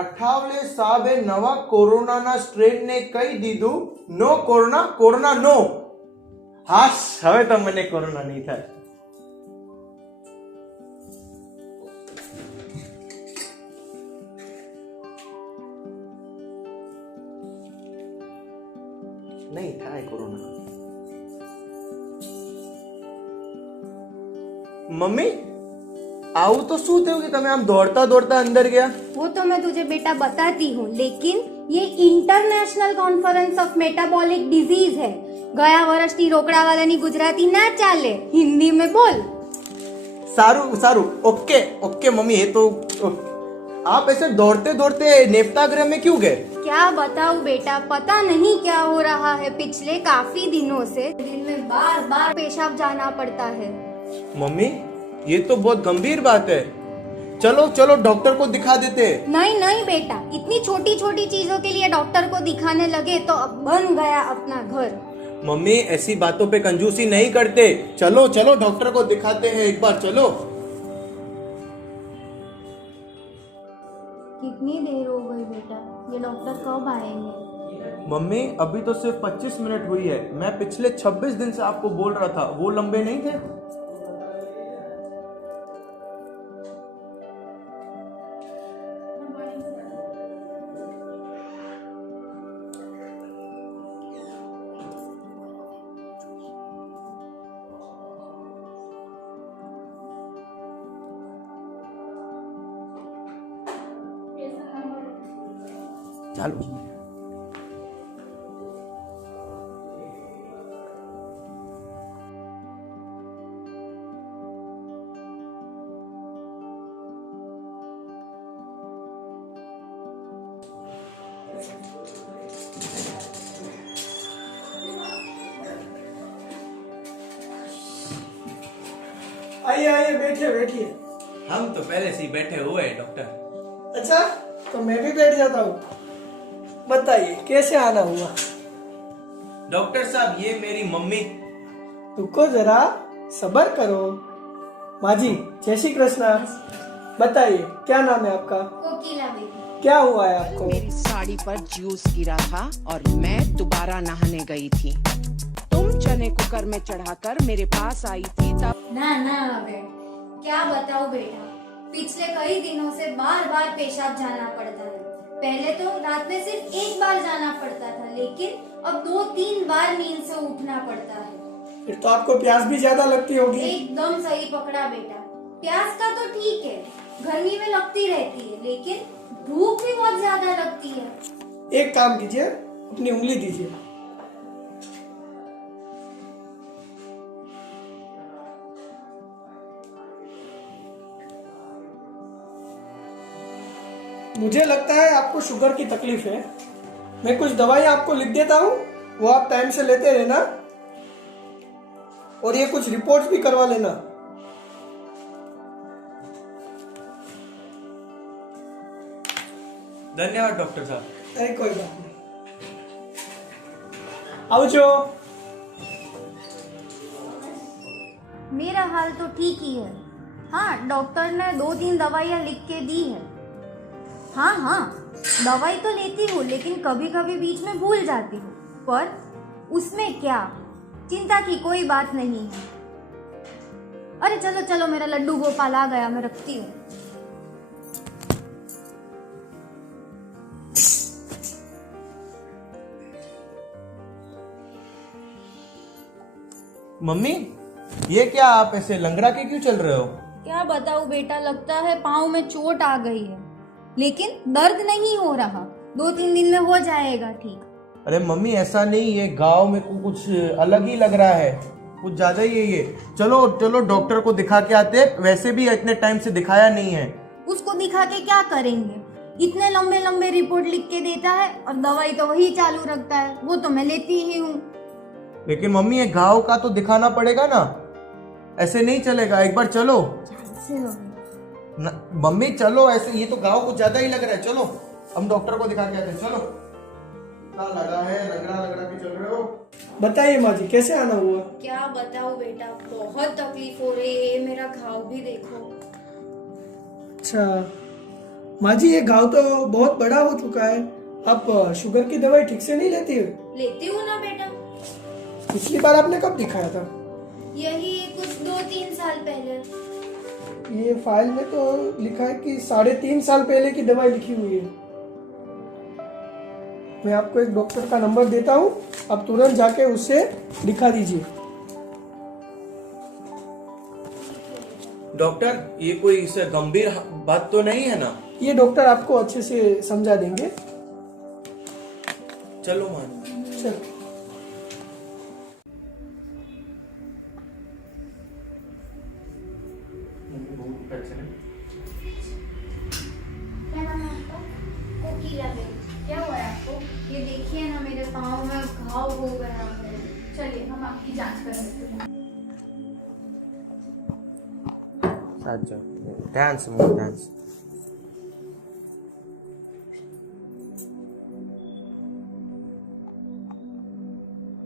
અઠાવલે સાહેબે નવા કોરોનાના સ્ટ્રેનને કહી દીધું નો કોરોના કોરોના નો. હાશ, હવે તો મને કોરોના નહીં થાય. નહીં થાય કોરોના. મમ્મી, આવું તો શું થયું કે તમે આમ દોડતા દોડતા અંદર ગયા? वो तो मैं तुझे बेटा बताती हूँ, लेकिन ये international conference of metabolic disease है. गया वर्षनी रोकड़ा वालानी गुजराती ना चाले, हिंदी में बोल. सारू सारू, ओके ओके मम्मी, ये तो आप ऐसे दौड़ते दौड़ते नेफ्तागृह में क्यों गए? क्या बताऊँ बेटा, पता नहीं क्या हो रहा है. पिछले काफी दिनों से दिन में बार बार पेशाब जाना पड़ता है. मम्मी, ये तो बहुत गंभीर बात है. चलो चलो डॉक्टर को दिखा देते. नहीं नहीं बेटा, इतनी छोटी छोटी चीजों के लिए डॉक्टर को दिखाने लगे तो अब बन गया अपना घर. मम्मी, ऐसी बातों पे कंजूसी नहीं करते. चलो चलो डॉक्टर को दिखाते हैं एक बार, चलो. कितनी देर हो गई बेटा, ये डॉक्टर कब आएंगे? मम्मी, अभी तो सिर्फ 25 मिनट हुई है. मैं पिछले 26 दिन से आपको बोल रहा था, वो लंबे नहीं थे? ચાલો. आइए आइए, बैठिए बैठिए. हम तो पहले से ही बैठे हुए हैं डॉक्टर. अच्छा, तो मैं भी बैठ जाता हूँ. बताइए कैसे आना हुआ? डॉक्टर साहब, ये मेरी मम्मी. रुको जरा, सब्र करो. माँ जी, जय श्री कृष्णा. बताइए क्या नाम है आपका? कोकिला बेटी. क्या हुआ है आपको? मेरी साड़ी पर जूस गिरा था और मैं दोबारा नहाने गई थी. तुम चने कुकर में चढ़ाकर मेरे पास आई थी तब. ना ना बेटा, क्या बताऊँ बेटा, पिछले कई दिनों से बार बार पेशाब जाना पड़ता है. पहले तो रात में सिर्फ एक बार जाना पड़ता था, लेकिन अब 2-3 बार नींद से उठना पड़ता है. फिर तो आपको प्यास भी ज्यादा लगती होगी. एकदम सही पकड़ा बेटा. प्यास का तो ठीक है, गर्मी में लगती रहती है, लेकिन भूख भी बहुत ज्यादा लगती है. एक काम कीजिए, अपनी उंगली दीजिए. मुझे लगता है आपको शुगर की तकलीफ है. मैं कुछ दवाई आपको लिख देता हूँ, वो आप टाइम से लेते रहना. और ये कुछ रिपोर्ट्स भी करवा लेना. धन्यवाद डॉक्टर साहब. अरे कोई बात नहीं. आवजो. मेरा हाल तो ठीक ही है. हाँ, डॉक्टर ने 2-3 दवाइयाँ लिख के दी है. हाँ हाँ, दवाई तो लेती हूँ, लेकिन कभी कभी बीच में भूल जाती हूँ. पर उसमें क्या, चिंता की कोई बात नहीं है. अरे चलो चलो, मेरा लड्डू गोपाल आ गया, मैं रखती हूँ. मम्मी, ये क्या आप ऐसे लंगड़ा के क्यों चल रहे हो? क्या बताऊँ बेटा, लगता है पाँव में चोट आ गई है, लेकिन दर्द नहीं हो रहा. 2-3 दिन में हो जाएगा ठीक. अरे मम्मी, ऐसा नहीं, ये गांव में कुछ अलग ही लग रहा है, कुछ ज्यादा ही है ये. चलो चलो डॉक्टर को दिखा के आते. वैसे भी इतने टाइम से दिखाया नहीं है. उसको दिखा के क्या करेंगे? इतने लंबे लंबे रिपोर्ट लिख के देता है और दवाई तो वही चालू रखता है, वो तो मैं लेती ही हूँ. लेकिन मम्मी, ये घाव का तो दिखाना पड़ेगा ना, ऐसे नहीं चलेगा. एक बार चलो मम्मी, चलो. ऐसे ये तो घाव कुछ ज्यादा ही लग रहा है. चलो हम डॉक्टर को दिखा के आते हैं. चलो. इतना लगा है, रगड़ा के चल रहे हो. बताइए माँ जी, कैसे आना हुआ? क्या बताऊँ बेटा, बहुत तकलीफ हो रही है. मेरा घाव भी देखो. अच्छा, माँ जी ये घाव तो बहुत बड़ा हो चुका है। आप शुगर की दवाई ठीक से नहीं लेती है? लेती हूँ ना बेटा। पिछली बार आपने कब दिखाया था? यही कुछ 2-3 साल पहले। ये फाइल में तो लिखा है कि 3.5 साल पहले की दवाई लिखी हुई है। मैं आपको एक डॉक्टर का नंबर देता हूँ, आप तुरंत जाके उससे दिखा दीजिए। डॉक्टर ये कोई इससे गंभीर बात तो नहीं है ना? ये डॉक्टर आपको अच्छे से समझा देंगे। चलो मान। चलो। क्या हुआ है आपको? ये देखिए ना मेरे पाँव में घाव हो गया है। चलिए हम आपकी जांच कर लेते हैं। Dance dance.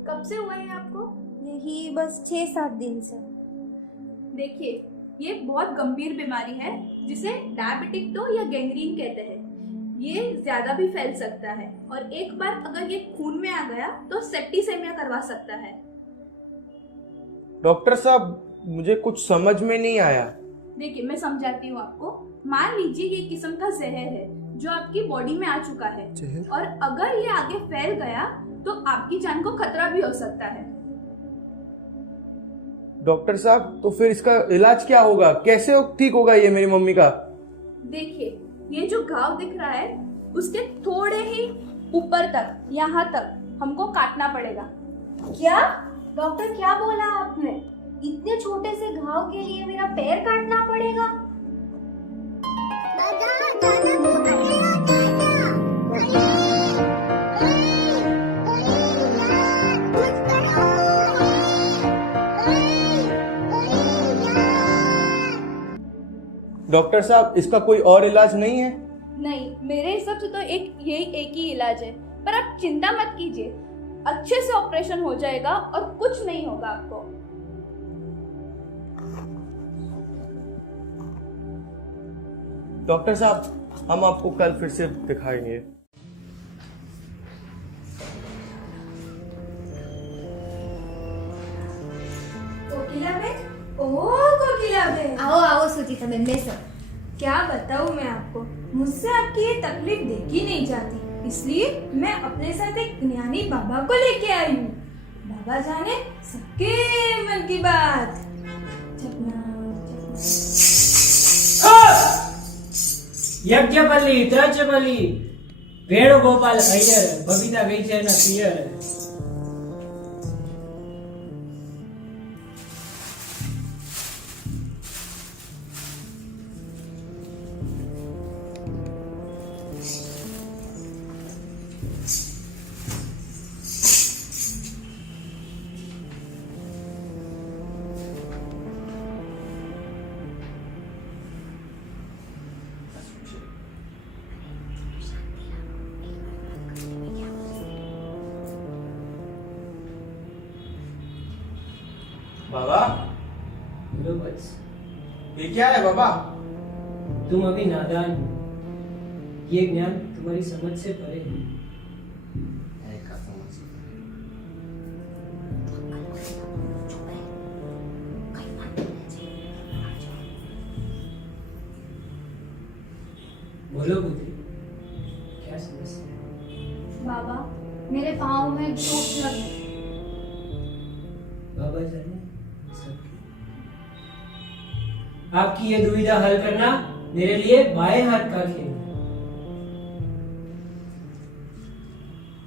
कब से हुआ है आपको? यही बस 6-7 दिन से। देखिए ये बहुत गंभीर बीमारी है जिसे डायबिटिक टो या गैंग्रीन कहते हैं। ये ज्यादा भी फैल सकता है और एक बार अगर ये खून में आ गया तो सेप्टिसेमिया करवा सकता है। डॉक्टर साहब मुझे कुछ समझ में नहीं आया। देखिए मैं समझाती हूँ आपको। मान लीजिए ये किस्म का जहर है जो आपकी बॉडी में आ चुका है और अगर ये आगे फैल गया तो आपकी जान को खतरा भी हो सकता है। डॉक्टर साहब तो फिर इसका इलाज क्या होगा? कैसे ठीक होगा ये मेरी मम्मी का? देखिए ये जो घाव दिख रहा है उसके थोड़े ही ऊपर तक, यहाँ तक हमको काटना पड़ेगा। क्या? डॉक्टर क्या बोला आपने? इतने छोटे से घाव के लिए मेरा पैर काटना पड़ेगा? डॉक्टर साहब इसका कोई और इलाज नहीं है? नहीं, मेरे हिसाब से तो एक ही इलाज है। पर आप चिंता मत कीजिए, अच्छे से ऑपरेशन हो जाएगा और कुछ नहीं होगा आपको। डॉक्टर साहब हम आपको कल फिर से दिखाएंगे। कोकिला बेन, ओह कोकिला बेन, आओ आओ सुचिता बेन, बेसो। क्या बताऊं मैं आपको, मुझसे आपकी ये तकलीफ देखी नहीं जाती, इसलिए मैं अपने साथ एक ज्ञानी बाबा को लेके आई हूँ। बाबा जाने सबके मन की बात। यज्ञपल्ली त्रचपल्ली वेणुगोपाल अय्यर बबीता गई છે એના પિયર। बाबा लो बस, ये क्या है बाबा? तुम अभी नादान हो, ये ज्ञान तुम्हारी समझ से परे है। बोलो बुद्धि, क्या समस्या है? बाबा मेरे पाँव में चोट लगी। बाबा जाने सबकी। आपकी ये दुविधा हल करना मेरे लिए बाएं हाथ का खेल है।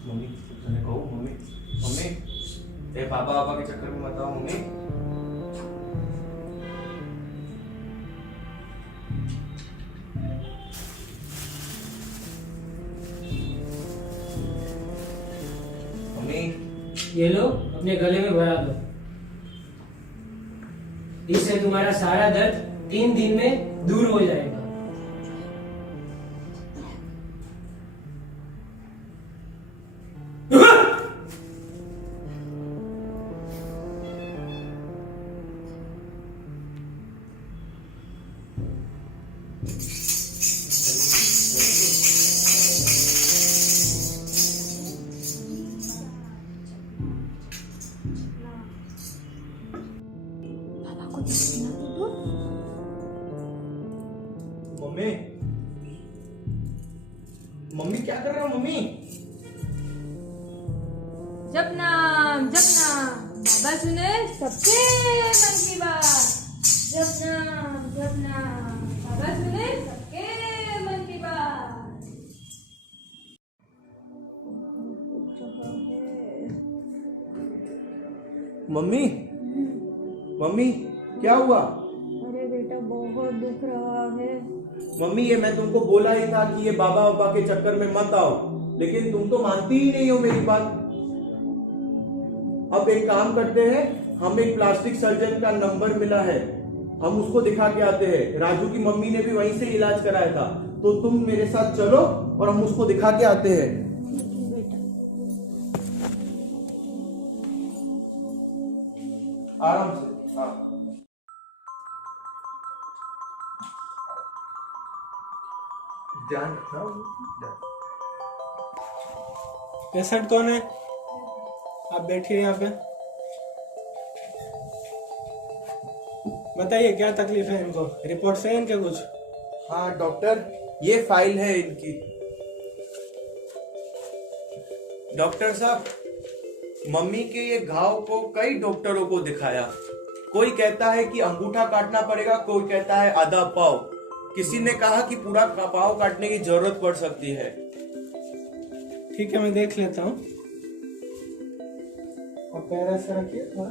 मम्मी तूने कहो मम्मी मम्मी ए पापा के चक्कर में मत आओ मम्मी। मम्मी ये लो अपने गले में भरा दो, इससे तुम्हारा सारा दर्द 3 दिन में दूर हो जाएगा। मम्मी, मम्मी क्या कर रहे हो मम्मी? जपना जपना बाबा सुने सबके मन की बात। जपना जपना बाबा सुने सबके मन की बात। मम्मी, मम्मी क्या हुआ? अरे बेटा बहुत दुख रहा है। मम्मी ये मैं तुमको बोला ही था कि ये बाबा बाबा के चक्कर में मत आओ, लेकिन तुम तो मानती ही नहीं हो मेरी बात। अब एक काम करते हैं, हमें एक प्लास्टिक सर्जन का नंबर मिला है, हम उसको दिखा के आते हैं। राजू की मम्मी ने भी वहीं से इलाज कराया था, तो तुम मेरे साथ चलो और हम उसको दिखा के आते हैं। आराम से, हाँ। ध्यान रखना। पेशेंट कौन है? आप बैठिए यहाँ पे। बताइए क्या तकलीफ है इनको? रिपोर्ट से है इनके कुछ? हाँ डॉक्टर, ये फाइल है इनकी। डॉक्टर साहब, मम्मी के ये घाव को कई डॉक्टरों को दिखाया। कोई कहता है कि अंगूठा काटना पड़ेगा, कोई कहता है आधा पाव, किसी ने कहा कि पूरा पाव काटने की जरूरत पड़ सकती है। ठीक है, मैं देख लेता हूँ। और पैर ऐसे रखिए थोड़ा।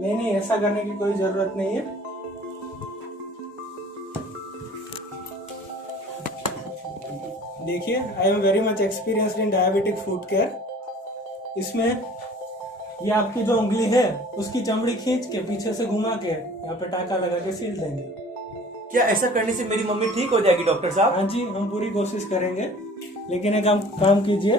नहीं, ऐसा करने की कोई जरूरत नहीं है। देखिए, I am very much experienced in diabetic food care. इसमें ये आपकी जो उंगली है उसकी चमड़ी खींच के पीछे से घुमा के यहाँ पे टाका लगा के सील देंगे। क्या ऐसा करने से मेरी मम्मी ठीक हो जाएगी डॉक्टर साहब? हाँ जी, हम पूरी कोशिश करेंगे, लेकिन एक काम कीजिए,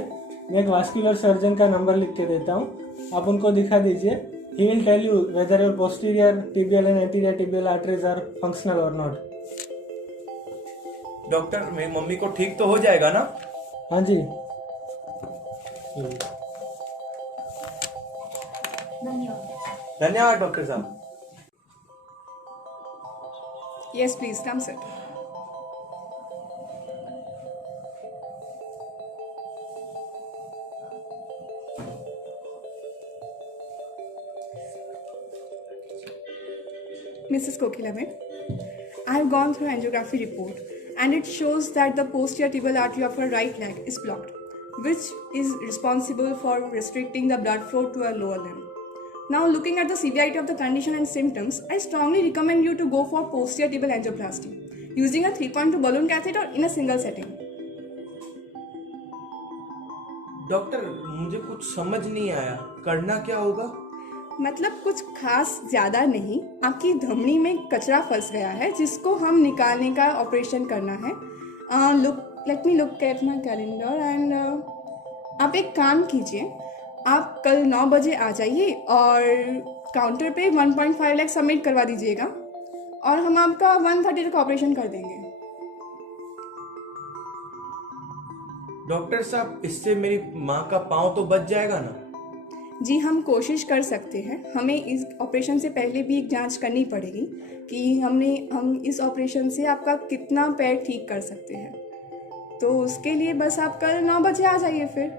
मैं एक वास्कुलर सर्जन का नंबर लिख के देता हूँ, आप उनको दिखा दीजिए। He will tell you whether your posterior tibial and anterior tibial arteries are functional और नॉट। डॉक्टर, मेरी मम्मी को ठीक तो हो जाएगा ना? हाँ जी। धन्यवाद डॉक्टर साहब। Yes, please come sit. Mrs. Kokilaben, I have gone through angiography report and it shows that the posterior tibial artery of her right leg is blocked, which is responsible for restricting the blood flow to her lower limb. Now, looking at the severity of the condition and symptoms, I strongly recommend you to go for posterior tibial angioplasty using a 3.2 balloon catheter in a single setting. Doctor, मुझे कुछ समझ नहीं आया, करना क्या होगा? मतलब कुछ खास ज़्यादा नहीं, आपकी धमनी में कचरा फंस गया है जिसको हम निकालने का ऑपरेशन करना है। Let me look at my calendar and आप एक काम कीजिए, आप कल 9 बजे आ जाइए और काउंटर पे 1.5 लाख सबमिट करवा दीजिएगा और हम आपका 1:30 तक ऑपरेशन कर देंगे। डॉक्टर साहब, इससे मेरी माँ का पाँव तो बच जाएगा ना? जी, हम कोशिश कर सकते हैं। हमें इस ऑपरेशन से पहले भी एक जांच करनी पड़ेगी कि हम इस ऑपरेशन से आपका कितना पैर ठीक कर सकते हैं। तो उसके लिए बस आप कल 9 बजे आ जाइए फिर।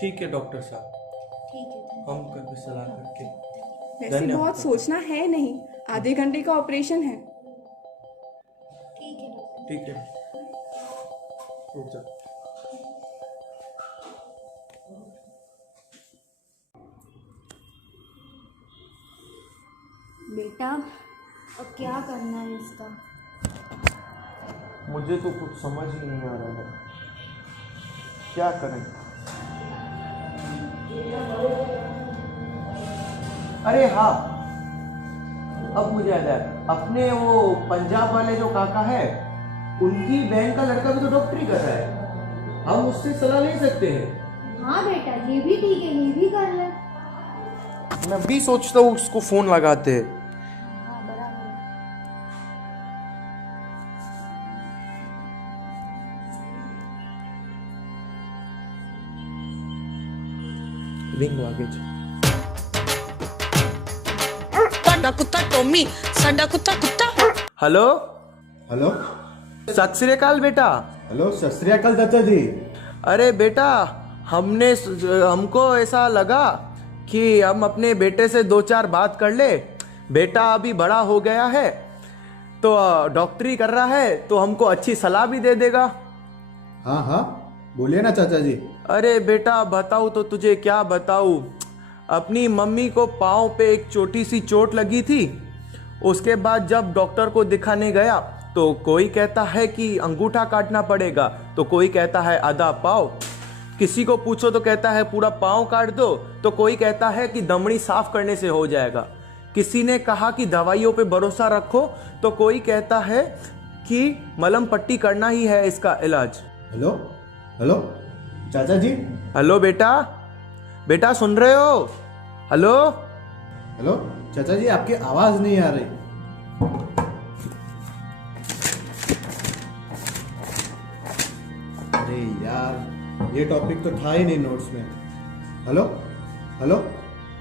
ठीक है डॉक्टर साहब, ठीक है। हम कभी सलाह करके। वैसे धन्यवाद। बहुत सोचना है नहीं, आधे घंटे का ऑपरेशन है। ठीक है डॉक्टर। ठीक है, रुक जा। बेटा, अब क्या करना है इसका? मुझे तो कुछ समझ ही नहीं आ रहा है, क्या करें? अरे हाँ, अब मुझे याद है, अपने वो पंजाब वाले जो काका है, उनकी बहन का लड़का भी तो डॉक्टरी कर रहा है, हम उससे सलाह ले सकते हैं। हाँ बेटा, ये भी ठीक है, ये भी कर ले। मैं भी सोचता हूँ उसको फोन लगाते हैं। हाँ बराबर है। रिंग वागे छे। साडा कुत्ता टॉमी, साडा कुत्ता कुत्ता। हेलो, हेलो सत श्री अकाल बेटा। हेलो, सत श्री अकाल चाचा जी। अरे बेटा, हमको ऐसा लगा कि हम अपने बेटे से 2-4 बात कर ले। बेटा अभी बड़ा हो गया है तो डॉक्टरी कर रहा है, तो हमको अच्छी सलाह भी दे देगा। हाँ हाँ, बोलिए ना चाचा जी। अरे बेटा बताऊँ तो तुझे क्या बताऊँ, अपनी मम्मी को पाँव पे एक छोटी सी चोट लगी थी। उसके बाद जब डॉक्टर को दिखाने गया तो कोई कहता है कि अंगूठा काटना पड़ेगा, तो कोई कहता है आधा पाँव। किसी को पूछो तो कहता है पूरा पाँव काट दो, तो कोई कहता है कि धमनी साफ करने से हो जाएगा। किसी ने कहा कि दवाइयों पे भरोसा रखो, तो कोई कहता है कि मलहम पट्टी करना ही है इसका इलाज। हेलो हेलो चाचा जी। हेलो बेटा, बेटा सुन रहे हो? हेलो हेलो चाचा जी, आपकी आवाज नहीं आ रही। अरे यार, ये टॉपिक तो था ही नहीं नोट्स में। हेलो हेलो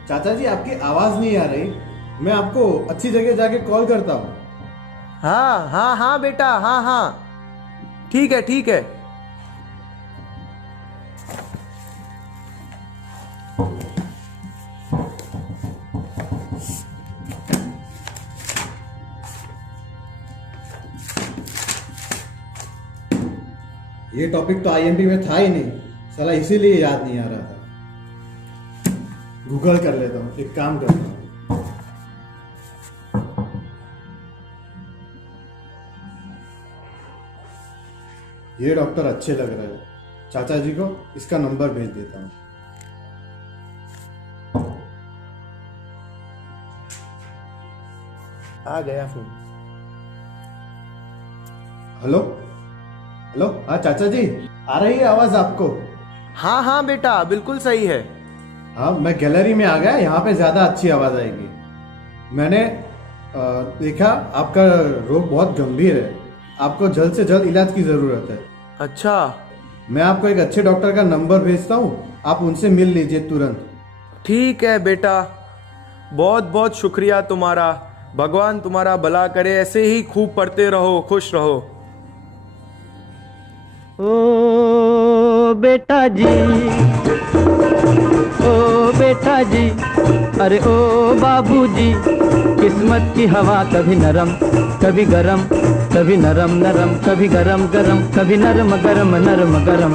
चाचा जी, आपकी आवाज नहीं आ रही। मैं आपको अच्छी जगह जाके कॉल करता हूँ। हाँ हाँ हाँ बेटा, हाँ हाँ ठीक है ठीक है। ये टॉपिक तो आईएमपी में था ही नहीं, साला इसीलिए याद नहीं आ रहा था। गूगल कर लेता हूँ, एक काम करता हूँ। ये डॉक्टर अच्छे लग रहे हैं, चाचा जी को इसका नंबर भेज देता हूँ। आ गया फोन। हेलो हेलो, हाँ चाचा जी, आ रही है आवाज आपको? हाँ हाँ बेटा, बिल्कुल सही है। हाँ, मैं गैलरी में आ गया, यहाँ पे ज्यादा अच्छी आवाज आएगी। मैंने देखा आपका रोग बहुत गंभीर है, आपको जल्द से जल्द इलाज की जरूरत है। अच्छा, मैं आपको एक अच्छे डॉक्टर का नंबर भेजता हूँ, आप उनसे मिल लीजिए तुरंत। ठीक है बेटा, बहुत बहुत शुक्रिया तुम्हारा। भगवान तुम्हारा भला करे, ऐसे ही खूब पढ़ते रहो, खुश रहो। ओ बेटा जी, ओ बेटा जी, अरे ओ बाबूजी, किस्मत की हवा कभी नरम कभी गरम, कभी नरम नरम कभी गरम गरम, कभी नरम गरम नरम गरम।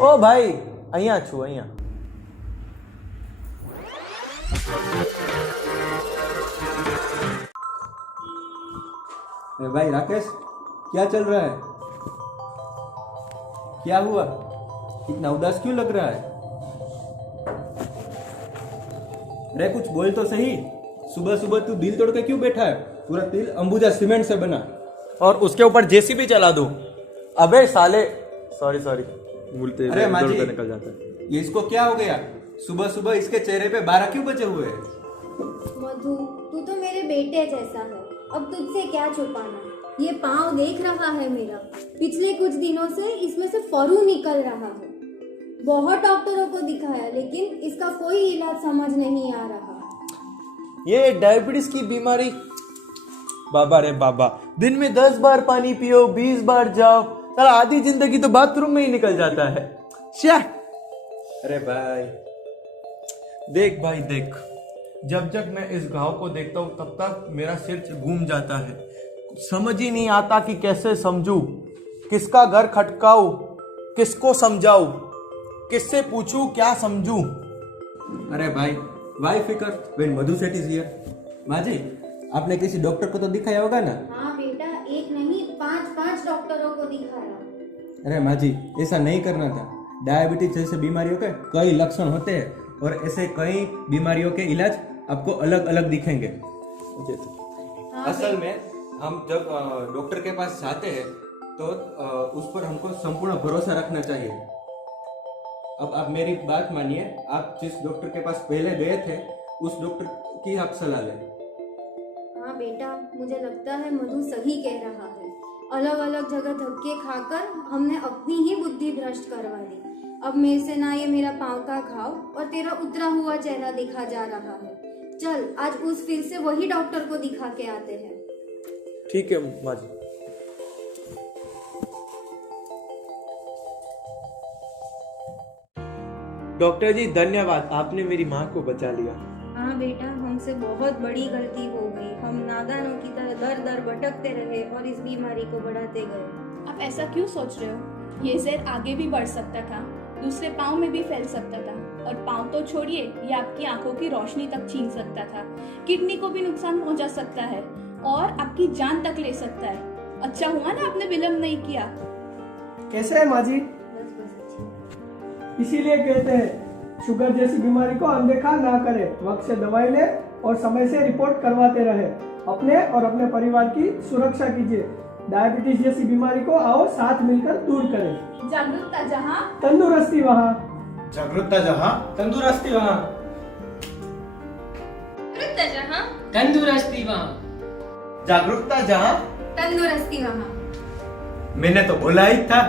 ओ भाई, અહીંયા છું અહીંયા। भाई राकेश, क्या चल रहा है? क्या हुआ? इतना उदास क्यों लग रहा है? अरे कुछ बोल तो सही। सुबह सुबह तू दिल तोड़ के क्यों बैठा है? पूरा दिल अंबुजा सीमेंट से बना, और उसके ऊपर जेसीबी चला दो। अबे साले, सॉरी सॉरी, बोलते अरे माजी, निकल जाता है। ये इसको क्या हो गया? सुबह सुबह इसके चेहरे पे 12 क्यों बचे हुए हैं? मधु, तू तो मेरे बेटे जैसा है, अब तुझसे क्या छुपाना। ये पाँव देख रहा है मेरा, पिछले कुछ दिनों से इसमें से फरू निकल रहा है। बहुत डॉक्टरों को दिखाया, लेकिन इसका कोई इलाज समझ नहीं आ रहा। ये डायबिटीज की बीमारी, बाबा रे बाबा, दिन में 10 बार पानी पियो, 20 बार जाओ, साला आधी जिंदगी तो बाथरूम में ही निकल जाता है। श्या। अरे भाई देख भाई देख, जब जब मैं इस घाव को देखता हूँ तब तक मेरा सिर घूम जाता है। समझ ही नहीं आता कि कैसे समझूं, किसका घर खटकाऊं, किसको समझाऊं, किससे पूछूं, क्या समझूं। अरे भाई, वाई फिकर व्हेन मधु सेठ इज हियर। माजी, आपने किसी डॉक्टर को तो दिखाया होगा ना? हाँ बेटा, एक नहीं 5 डॉक्टरों को दिखाया। अरे माजी, ऐसा नहीं करना था। डायबिटीज जैसे बीमारियों के कई लक्षण होते हैं और ऐसे कई बीमारियों के इलाज आपको अलग अलग दिखेंगे। असल में हम जब डॉक्टर के पास जाते हैं तो उस पर हमको संपूर्ण भरोसा रखना चाहिए। अब आप मेरी बात मानिए, आप जिस डॉक्टर के पास पहले गए थे उस डॉक्टर की आप सलाह लें। हाँ बेटा, मुझे लगता है मधु सही कह रहा है। अलग अलग जगह धक्के खाकर हमने अपनी ही बुद्धि भ्रष्ट करवा ली। अब मेरे से ना ये मेरा पाँव का घाव और तेरा उतरा हुआ चेहरा दिखा जा रहा है। चल आज उस फिर से वही डॉक्टर को दिखा के आते हैं। ठीक है माँ जी। डॉक्टर जी धन्यवाद, आपने मेरी माँ को बचा लिया। हाँ बेटा, हमसे बहुत बड़ी गलती हो गई। हम नादानों की तरह दर दर भटकते रहे और इस बीमारी को बढ़ाते गए। आप ऐसा क्यों सोच रहे हो? ये जहर आगे भी बढ़ सकता था, दूसरे पाँव में भी फैल सकता था, और पाँव तो छोड़िए, ये आपकी आंखों की रोशनी तक छीन सकता था, किडनी को भी नुकसान पहुंचा सकता है और आपकी जान तक ले सकता है। अच्छा हुआ ना आपने विलम्ब नहीं किया। कैसे है माँ जी? इसीलिए कहते हैं शुगर जैसी बीमारी को अनदेखा ना करें, वक्त से दवाई ले और समय से रिपोर्ट करवाते रहे। अपने और अपने परिवार की सुरक्षा कीजिए। डायबिटीज जैसी बीमारी को आओ साथ मिलकर दूर करें। जागरूकता जहाँ, तंदुरुस्ती वहाँ। जागरूकता जहाँ, तंदुरुस्ती वहाँ। तंदुरुस्ती वहाँ। जागरूकता जहाँ, तंदुरुस्ती वहाँ। मैंने तो बोला ही था।